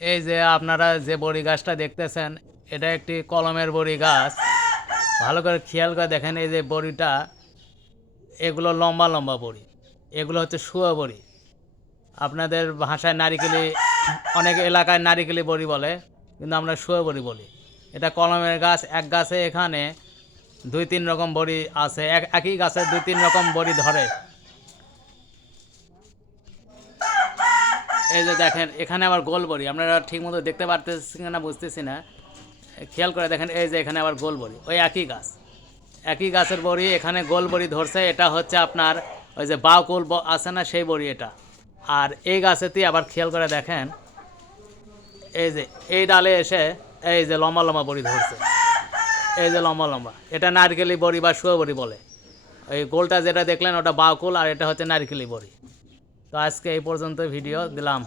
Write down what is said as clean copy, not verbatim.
এই যে আপনারা যে বড়ি গাছটা দেখতেছেন, এটা একটি কলমের বড়ি গাছ। ভালো করে খেয়াল করে দেখেন, এই যে বড়িটা, এগুলো লম্বা লম্বা বড়ি। এগুলো হচ্ছে শুয়া বড়ি। আপনাদের ভাষায় নারিকেলি, অনেক এলাকায় নারিকেলি বড়ি বলে, কিন্তু আমরা শুয়া বড়ি বলি। এটা কলমের গাছ। এক গাছে এখানে দুই তিন রকম বড়ি আছে, একই গাছে দুই তিন রকম বড়ি ধরে। এই যে দেখেন, এখানে আবার গোল বড়ি, আপনারা ঠিক মতো দেখতে পারতেছি না বুঝতেছি না, খেয়াল করে দেখেন। এই যে এখানে আবার গোল বড়ি, ওই একই গাছ, একই গাছের বড়ি, এখানে গোল বড়ি ধরছে। এটা হচ্ছে আপনার ওই যে বাউকুল আছে না, সেই বড়ি এটা। আর এই গাছেতেই আবার খেয়াল করে দেখেন, এই যে এই ডালে এসে এই যে লম্বা লম্বা বড়ি ধরছে। এই যে লম্বা লম্বা, এটা নারকেলি বড়ি বা শুয়া বড়ি বলে। ওই গোলটা যেটা দেখলেন ওটা বাউকুল, আর এটা হচ্ছে নারকেলি বড়ি। তো আজকে এই পর্যন্ত ভিডিও দিলাম।